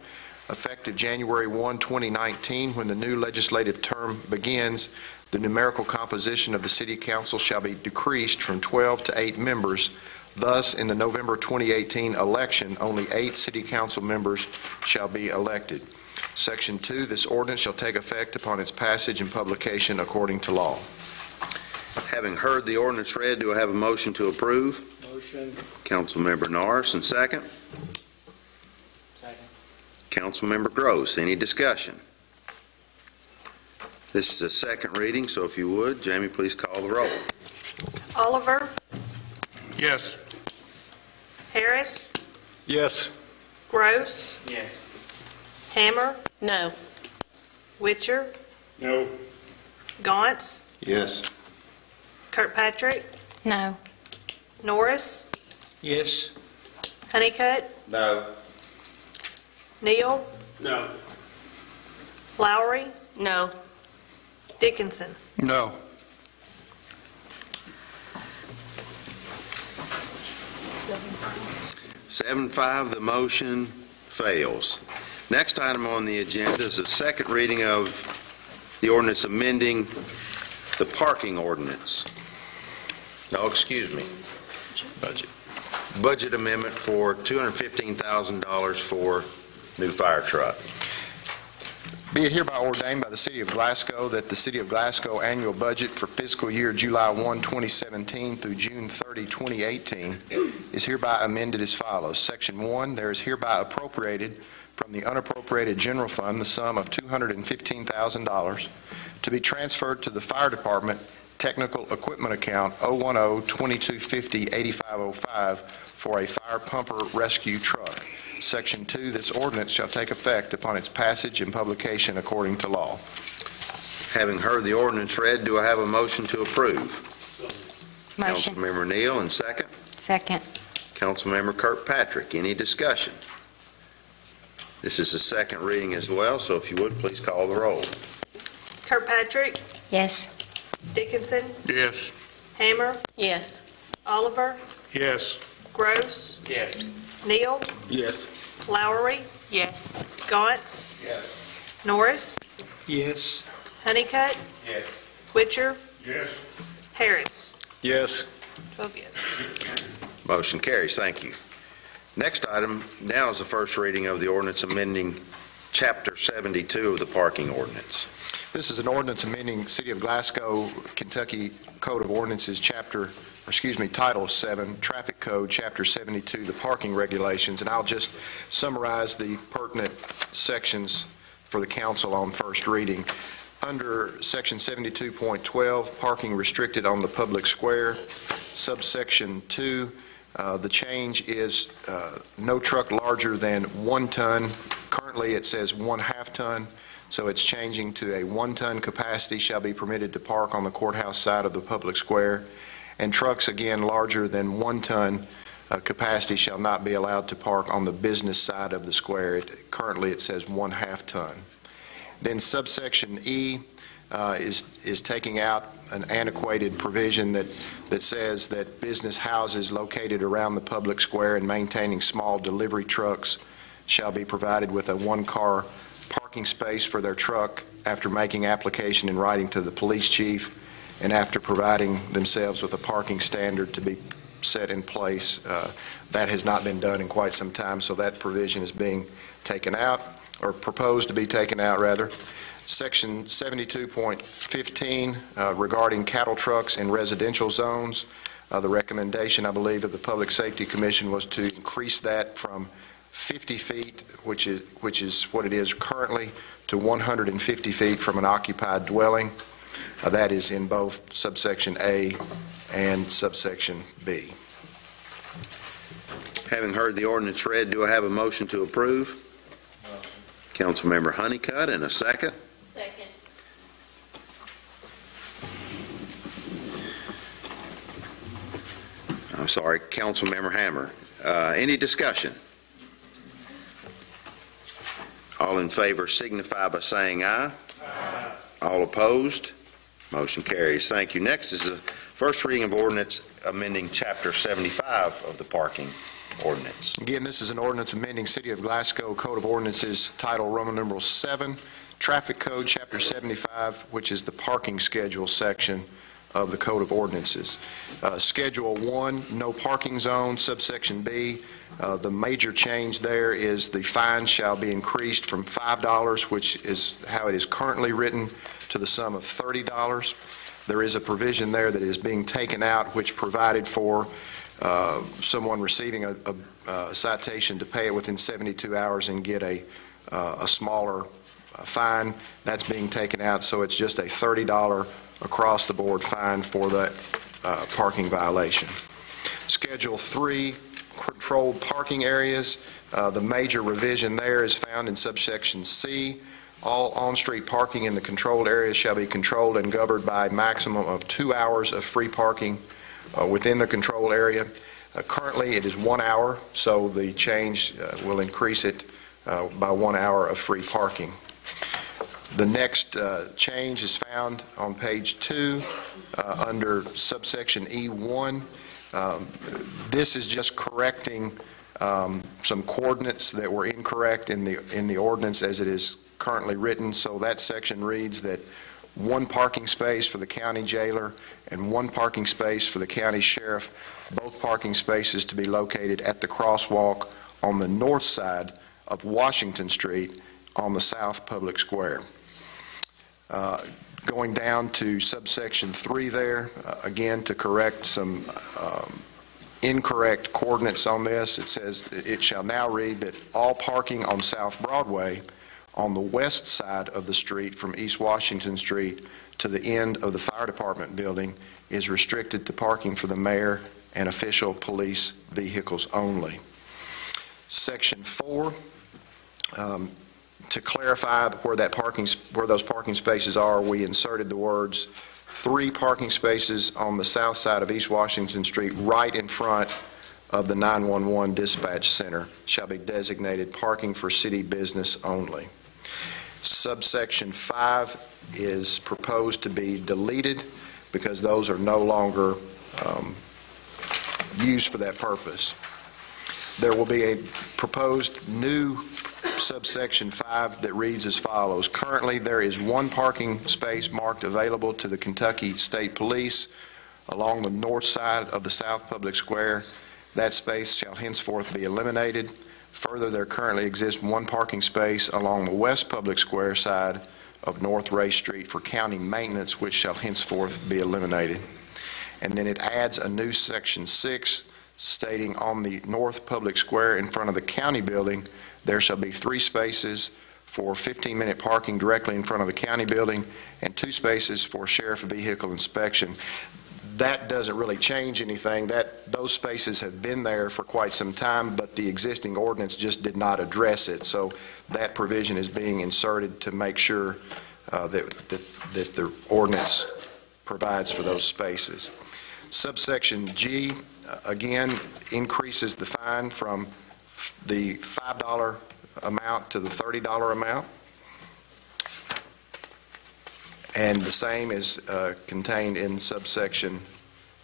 effective January 1, 2019, when the new legislative term begins, the numerical composition of the City Council shall be decreased from 12 to 8 members. Thus, in the November 2018 election, only 8 City Council members shall be elected. Section 2, this ordinance shall take effect upon its passage and publication according to law. Having heard the ordinance read, do I have a motion to approve? Motion. Councilmember Norris, and second? Second. Councilmember Gross. Any discussion? This is a second reading, so if you would, Jamie, please call the roll. Oliver, Yes. Harris, Yes. Gross, Yes. Hammer, No. Witcher, No. Gauntz, Yes. Kirkpatrick, No. Norris, Yes. Honeycutt, No. Neal, No. Lowry, No. Dickinson. No. Seven, 7-5, the motion fails. Next item on the agenda is the second reading of the ordinance amending the parking ordinance. No, excuse me. Budget amendment for $215,000 for new fire truck. Be it hereby ordained by the City of Glasgow that the City of Glasgow annual budget for fiscal year July 1, 2017 through June 30, 2018 is hereby amended as follows. Section 1, there is hereby appropriated from the unappropriated general fund the sum of $215,000 to be transferred to the Fire Department Technical Equipment Account 010-2250-8505 for a fire pumper rescue truck. Section 2, this ordinance shall take effect upon its passage and publication according to law. Having heard the ordinance read, do I have a motion to approve? Motion. Councilmember Neal, and second? Second. Councilmember Kirkpatrick. Any discussion? This is the second reading as well, so if you would, please call the roll. Kirkpatrick, Yes. Dickinson, Yes. Hammer, Yes. Oliver, Yes. Gross, Yes. Neal, Yes. Lowry, Yes. Gauntz, Norris, Yes. Honeycutt, Yes. Witcher, Yes. Harris. Yes. 12 yes. Motion carries. Thank you. Next item now is the first reading of the ordinance amending Chapter 72 of the parking ordinance. This is an ordinance amending City of Glasgow, Kentucky Code of Ordinances, Title 7, Traffic Code, Chapter 72, the parking regulations, and I'll just summarize the pertinent sections for the council on first reading. Under Section 72.12, parking restricted on the public square, subsection 2, the change is no truck larger than 1 ton. Currently, it says 1/2 ton. So it's changing to a 1-ton capacity shall be permitted to park on the courthouse side of the public square, and trucks, again, larger than 1-ton capacity shall not be allowed to park on the business side of the square. Currently, it says 1/2 ton. Then subsection E is taking out an antiquated provision that says that business houses located around the public square and maintaining small delivery trucks shall be provided with a 1-car parking space for their truck after making application in writing to the police chief and after providing themselves with a parking standard to be set in place. That has not been done in quite some time, so that provision is being taken out, or proposed to be taken out, rather. Section 72.15 regarding cattle trucks in residential zones. The recommendation, I believe, of the Public Safety Commission was to increase that from 50 feet, which is what it is currently, to 150 feet from an occupied dwelling. That is in both subsection A and subsection B. Having heard the ordinance read, do I have a motion to approve? Councilmember Honeycutt, and a second? Second. I'm sorry, Councilmember Hammer. Any discussion? All in favor signify by saying aye. Aye. All opposed? Motion carries. Thank you. Next is the first reading of ordinance amending Chapter 75 of the parking ordinance. Again, this is an ordinance amending City of Glasgow Code of Ordinances, Title Roman numeral 7, Traffic Code, Chapter 75, which is the parking schedule section of the Code of Ordinances. Schedule 1, no parking zone, subsection B. The major change there is the fine shall be increased from $5, which is how it is currently written, to the sum of $30. There is a provision there that is being taken out which provided for someone receiving a citation to pay it within 72 hours and get a smaller fine. That's being taken out, so it's just a $30 across-the-board fine for that parking violation. Schedule 3, controlled parking areas. The major revision there is found in subsection C. All on-street parking in the controlled areas shall be controlled and governed by a maximum of 2 hours of free parking within the control area. Currently, it is 1 hour, so the change will increase it by 1 hour of free parking. The next change is found on page 2 under subsection E1. This is just correcting some coordinates that were incorrect in the ordinance as it is currently written. So that section reads that 1 parking space for the county jailer and 1 parking space for the county sheriff, both parking spaces to be located at the crosswalk on the north side of Washington Street on the South Public Square. Going down to subsection 3 there, again, to correct some incorrect coordinates on this, it says, it shall now read that all parking on South Broadway on the west side of the street from East Washington Street to the end of the fire department building is restricted to parking for the mayor and official police vehicles only. Section 4, to clarify where those parking spaces are, we inserted the words 3 parking spaces on the south side of East Washington Street right in front of the 911 dispatch center shall be designated parking for city business only. Subsection 5 is proposed to be deleted because those are no longer used for that purpose. There will be a proposed new subsection 5 that reads as follows. Currently, there is 1 parking space marked available to the Kentucky State Police along the north side of the South Public Square. That space shall henceforth be eliminated. Further, there currently exists 1 parking space along the West Public Square side of North Ray Street for county maintenance, which shall henceforth be eliminated. And then it adds a new section 6 stating on the North Public Square in front of the county building, there shall be 3 spaces for 15-minute parking directly in front of the county building and 2 spaces for sheriff vehicle inspection. That doesn't really change anything. Those spaces have been there for quite some time, but the existing ordinance just did not address it. So that provision is being inserted to make sure that the ordinance provides for those spaces. Subsection G, again, increases the fine from the $5 amount to the $30 amount. And the same is contained in subsection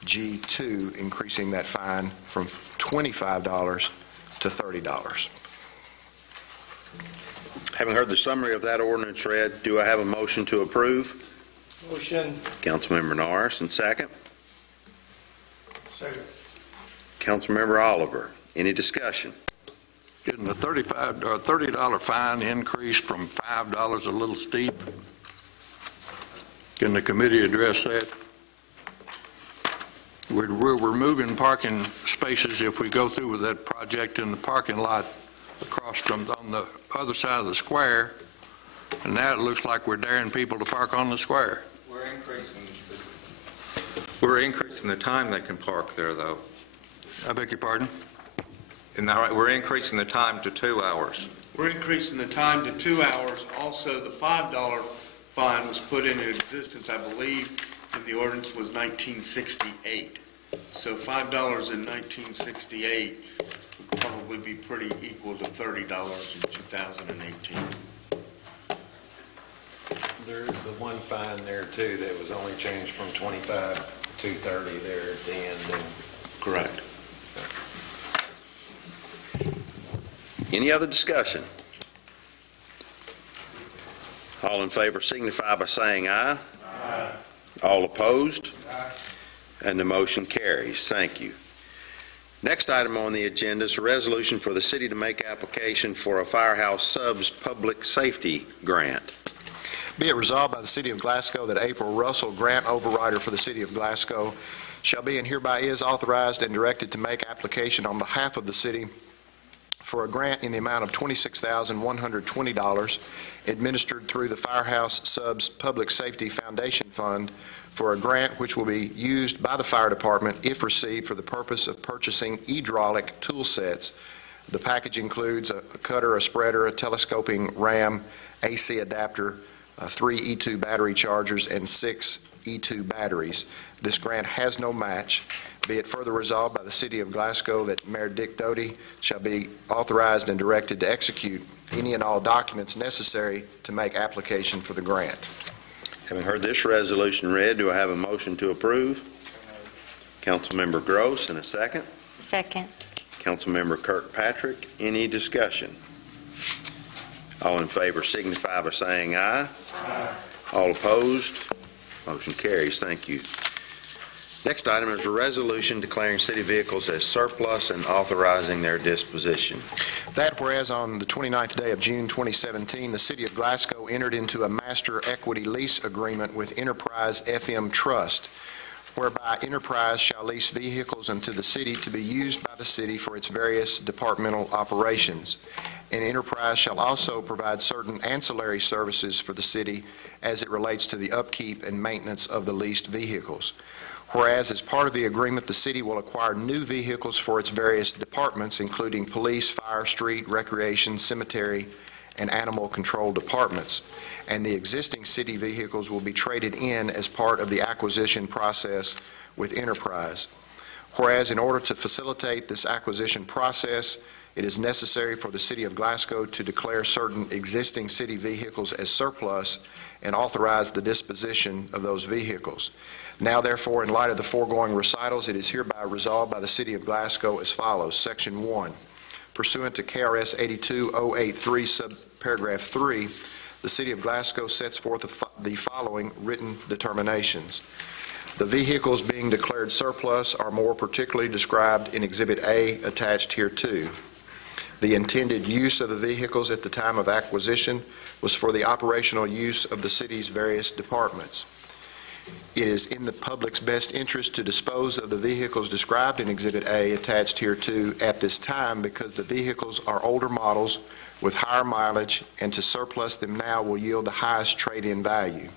G2, increasing that fine from $25 to $30. Having heard the summary of that ordinance read, do I have a motion to approve? Motion. Councilmember Norris, and second? Second. Councilmember Oliver. Any discussion? Getting the $30 fine increase from $5 a little steep? Can the committee address that? We're removing parking spaces if we go through with that project in the parking lot across from on the other side of the square, and now it looks like we're daring people to park on the square. We're increasing the time they can park there, though. I beg your pardon? Isn't that right? We're increasing the time to 2 hours. We're increasing the time to 2 hours. Also, the $5 fine was put into existence, I believe, and the ordinance was 1968. So $5 in 1968 would probably be pretty equal to $30 in 2018. There's the one fine there too that was only changed from 25 to 30 there at the end. Correct. Any other discussion? All in favor signify by saying aye. Aye. All opposed? Aye. And the motion carries. Thank you. Next item on the agenda is a resolution for the city to make application for a Firehouse Subs Public Safety Grant. Be it resolved by the City of Glasgow that April Russell, grant overrider for the City of Glasgow, shall be and hereby is authorized and directed to make application on behalf of the city for a grant in the amount of $26,120 administered through the Firehouse Subs Public Safety Foundation Fund for a grant which will be used by the fire department if received for the purpose of purchasing hydraulic tool sets. The package includes a cutter, a spreader, a telescoping ram, AC adapter, 3 E2 battery chargers, and 6 E2 batteries. This grant has no match. Be it further resolved by the City of Glasgow that Mayor Dick Doty shall be authorized and directed to execute any and all documents necessary to make application for the grant. Having heard this resolution read, do I have a motion to approve? Councilmember Gross, and a second? Second. Councilmember Kirkpatrick. Any discussion? All in favor signify by saying aye. Aye. All opposed? Motion carries. Thank you. Next item is a resolution declaring city vehicles as surplus and authorizing their disposition. That whereas on the 29th day of June 2017, the City of Glasgow entered into a master equity lease agreement with Enterprise FM Trust, whereby Enterprise shall lease vehicles unto the city to be used by the city for its various departmental operations. And Enterprise shall also provide certain ancillary services for the city as it relates to the upkeep and maintenance of the leased vehicles. Whereas, as part of the agreement, the city will acquire new vehicles for its various departments, including police, fire, street, recreation, cemetery, and animal control departments. And the existing city vehicles will be traded in as part of the acquisition process with Enterprise. Whereas, in order to facilitate this acquisition process, it is necessary for the City of Glasgow to declare certain existing city vehicles as surplus and authorize the disposition of those vehicles. Now, therefore, in light of the foregoing recitals, it is hereby resolved by the City of Glasgow as follows. Section 1. Pursuant to KRS 82083, subparagraph 3, the City of Glasgow sets forth the following written determinations. The vehicles being declared surplus are more particularly described in Exhibit A attached hereto. The intended use of the vehicles at the time of acquisition was for the operational use of the city's various departments. It is in the public's best interest to dispose of the vehicles described in Exhibit A attached hereto at this time because the vehicles are older models with higher mileage, and to surplus them now will yield the highest trade-in value.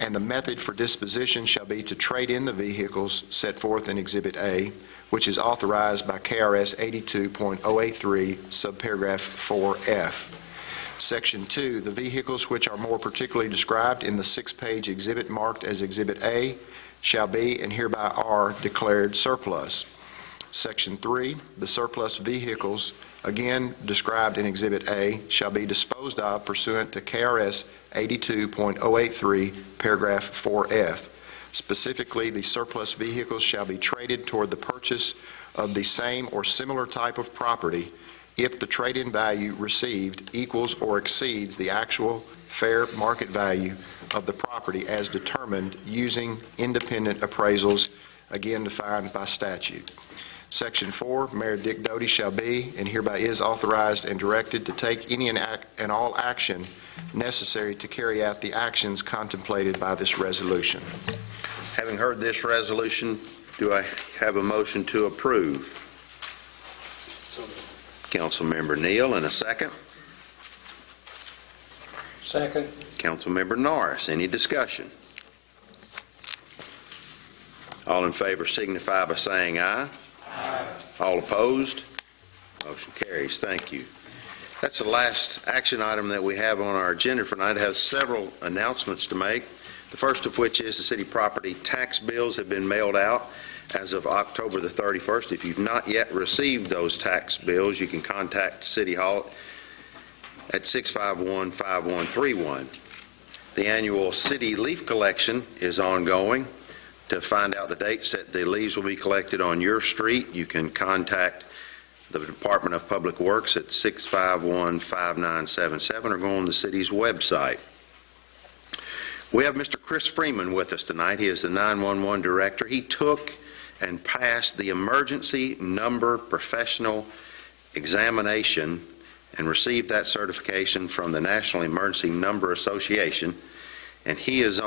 And the method for disposition shall be to trade in the vehicles set forth in Exhibit A, which is authorized by KRS 82.083, subparagraph 4F. Section 2, the vehicles which are more particularly described in the 6-page exhibit marked as Exhibit A shall be and hereby are declared surplus. Section 3, the surplus vehicles, again described in Exhibit A, shall be disposed of pursuant to KRS 82.083, paragraph 4F. Specifically, the surplus vehicles shall be traded toward the purchase of the same or similar type of property if the trade-in value received equals or exceeds the actual fair market value of the property as determined using independent appraisals, again defined by statute. Section 4, Mayor Dick Doty shall be and hereby is authorized and directed to take any and all action necessary to carry out the actions contemplated by this resolution. Having heard this resolution, do I have a motion to approve? Councilmember Neal, and a second. Second. Councilmember Norris. Any discussion? All in favor signify by saying aye. Aye. All opposed? Motion carries. Thank you. That's the last action item that we have on our agenda for tonight. It has several announcements to make. The first of which is the city property tax bills have been mailed out as of October the 31st. If you've not yet received those tax bills, you can contact City Hall at 651-5131. The annual city leaf collection is ongoing. To find out the dates that the leaves will be collected on your street, you can contact the Department of Public Works at 651-5977 or go on the city's website. We have Mr. Chris Freeman with us tonight. He is the 911 director. He took and passed the emergency number professional examination and received that certification from the National Emergency Number Association. And he is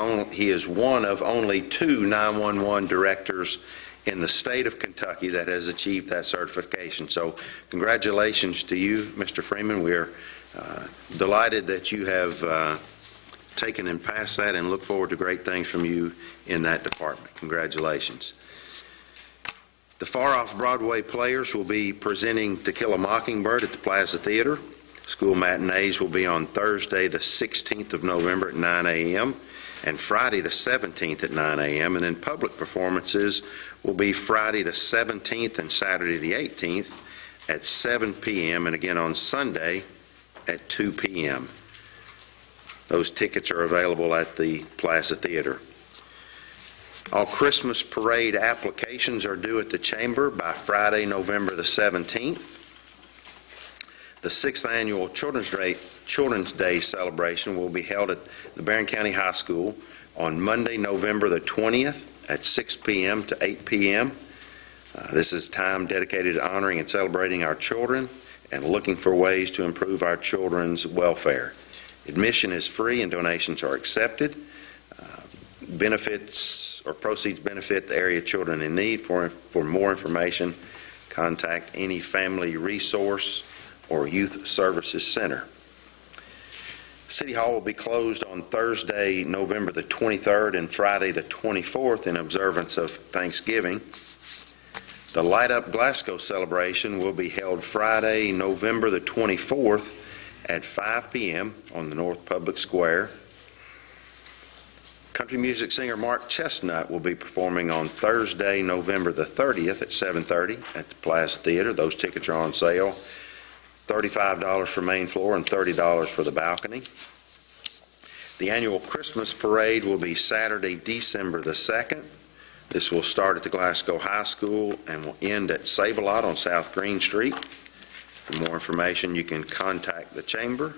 one of only 2 911 directors in the state of Kentucky that has achieved that certification. So congratulations to you, Mr. Freeman. We are delighted that you have taken and passed that and look forward to great things from you in that department. Congratulations. The Far Off Broadway Players will be presenting To Kill a Mockingbird at the Plaza Theater. School matinees will be on Thursday the 16th of November at 9 a.m. and Friday the 17th at 9 a.m. And then public performances will be Friday the 17th and Saturday the 18th at 7 p.m. and again on Sunday at 2 p.m. Those tickets are available at the Plaza Theater. All Christmas parade applications are due at the Chamber by Friday, November the 17th. The 6th annual Children's Day celebration will be held at the Barron County High School on Monday, November the 20th at 6 p.m. to 8 p.m. This is time dedicated to honoring and celebrating our children and looking for ways to improve our children's welfare. Admission is free and donations are accepted. Benefits or proceeds benefit the area children in need. For more information, contact any family resource or youth services center. City Hall will be closed on Thursday, November the 23rd and Friday the 24th in observance of Thanksgiving. The Light Up Glasgow celebration will be held Friday, November the 24th at 5 p.m. on the North Public Square. Country music singer Mark Chestnut will be performing on Thursday, November the 30th at 7:30 at the Plaza Theater. Those tickets are on sale. $35 for main floor and $30 for the balcony. The annual Christmas parade will be Saturday, December the 2nd. This will start at the Glasgow High School and will end at Save-A-Lot on South Green Street. For more information, you can contact the Chamber.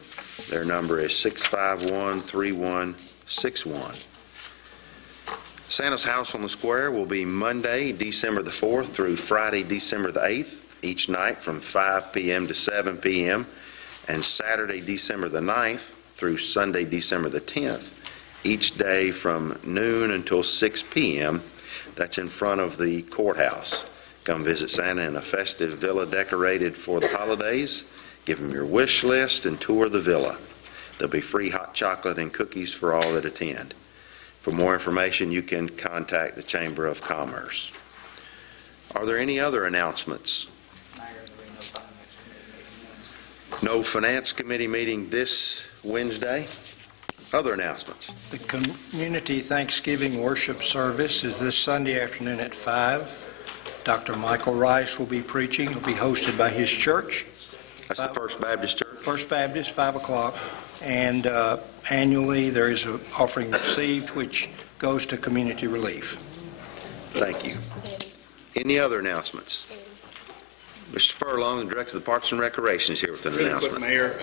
Their number is 651-3161. Santa's House on the Square will be Monday, December the 4th through Friday, December the 8th, each night from 5 p.m. to 7 p.m., and Saturday, December the 9th through Sunday, December the 10th, each day from noon until 6 p.m. That's in front of the courthouse. Come visit Santa in a festive villa decorated for the holidays. Give him your wish list and tour the villa. There'll be free hot chocolate and cookies for all that attend. For more information, you can contact the Chamber of Commerce. Are there any other announcements? No Finance Committee meeting this Wednesday. Other announcements? The Community Thanksgiving Worship Service is this Sunday afternoon at 5. Dr. Michael Rice will be preaching. It will be hosted by his church. That's the First Baptist Church? First Baptist, 5 o'clock. And annually, there is an offering received, which goes to community relief. Thank you. Any other announcements? Mr. Furlong, the Director of the Parks and Recreation, is here with an announcement. Quick, Mayor,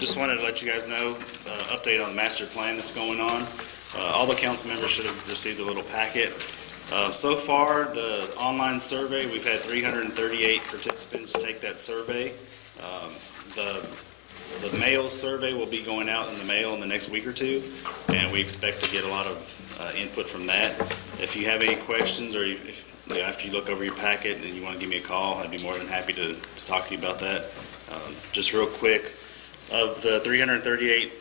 just wanted to let you guys know, update on the master plan that's going on. All the council members should have received a little packet. So far, the online survey, we've had 338 participants take that survey. The mail survey will be going out in the mail in the next week or two, and we expect to get a lot of input from that. If you have any questions, or after you look over your packet and you want to give me a call, I'd be more than happy to talk to you about that. Just real quick, of the 338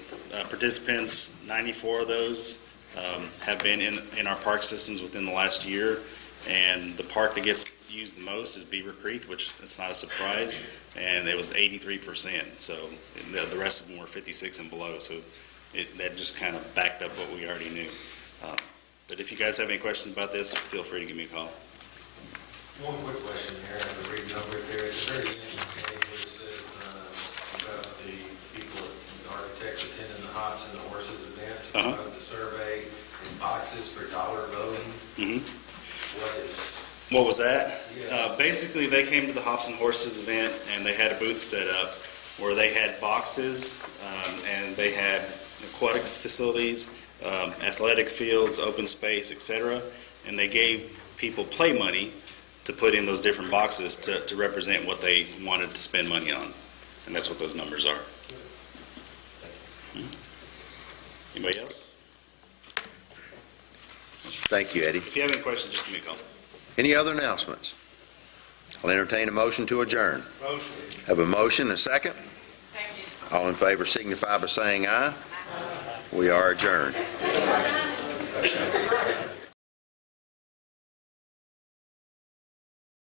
participants, 94 of those have been in our park systems within the last year, and the park that gets used the most is Beaver Creek, which it's not a surprise, and it was 83%. So the rest of them were 56 and below. So that just kind of backed up what we already knew. But if you guys have any questions about this, feel free to give me a call. One quick question here, I'm reading over it there. It's very interesting what it says about the people, the architects attending the hops and the horses event, about the survey and boxes for dollar voting. What was that? Basically, they came to the Hops and Horses event, and they had a booth set up where they had boxes, and they had aquatics facilities, athletic fields, open space, etc. And they gave people play money to put in those different boxes to represent what they wanted to spend money on. And that's what those numbers are. Anybody else? Thank you, Eddie. If you have any questions, just give me a call. Any other announcements? I'll entertain a motion to adjourn. Motion. Have a motion, a second? All in favor signify by saying aye. We are adjourned.